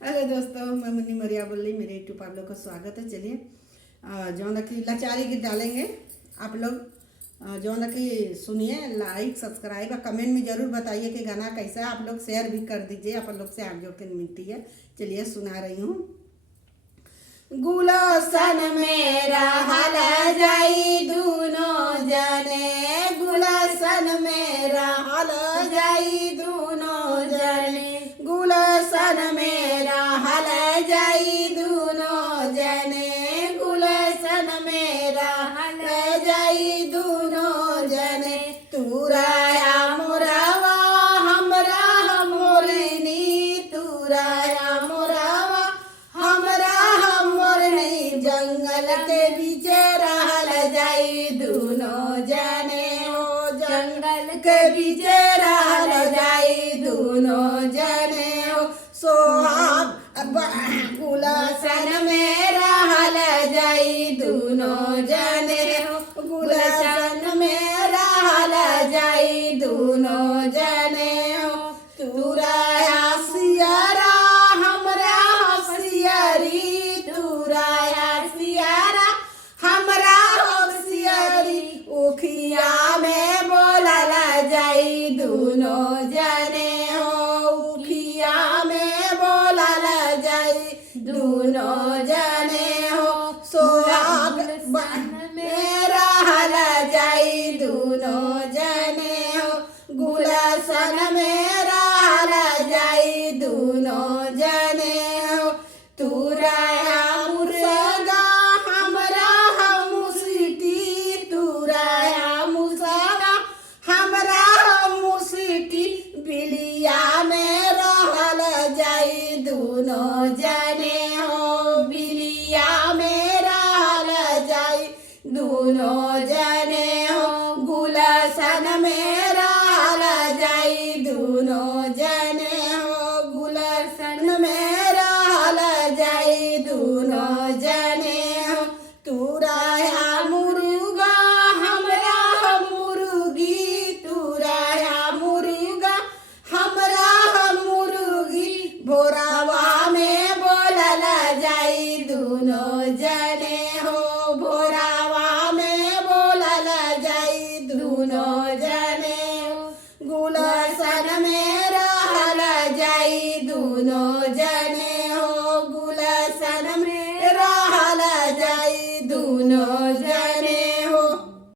Hello दोस्तों, मैं मुन्नी मरिया बोल रही। मेरे यूट्यूब आप लोग का स्वागत है। चलिए जो ना कि लाचारी गीत डालेंगे आप लोग। जो ना कि सुनिए, लाइक सब्सक्राइब और कमेंट में ज़रूर बताइए कि गाना कैसा है। आप लोग शेयर भी कर दीजिए, आप लोग से हाथ जोड़ के मिलती है। चलिए सुना रही हूँ। गुलशन मेरा हल जाई दूनों जने, गुलशन मेरा हल जाई दूनों जने, गुलशन मेरा हल जाई दूनों जने, गुलशन मेरा हल जाई दूनों जने। तुराया मोरावा हमरा मोरनी, तुराया मोरावा हमरा मोरनी, जंगल के बीच रहल जाई दूनों जने हो, जंगल के बीच रहल जाई दूनों जने हो। सोहाग गुलशन में रहल जाई दूनों जने हो, गुलशन में रहल जाई दूनों जने हो। तुराया सियारा हमरा हसियरी, तुराया सियारा हमरा हसियरी, उखिया में बोलल जाई दूनों जने हो, उखिया में बोलल जाई दूनों जने हो। सोहाग में रहल जाई दूनों जने हो, गुलशन में रहल जाई दूनों जने हो। तुराया मुर्गा हमरा मुसिटी, तुराया मुर्गा हमरा मुसिटी, बिलिया में रहल जाई दूनों जने हो, बिलिया में रहल जाई दूनों जने हो। गुलशन में रहल जाई दूनों जने हो, गुलशन में रहल जाई दूनों जने हो। तुराया मुर्गा हमरा मुर्गी, तुराया मुर्गा हमरा मुर्गी, भोरावा में बोलल जाई दूनों जने हो, भोरावा में बोलल जाई दूनों जने हो। गुलशन में रहल जाई दूनों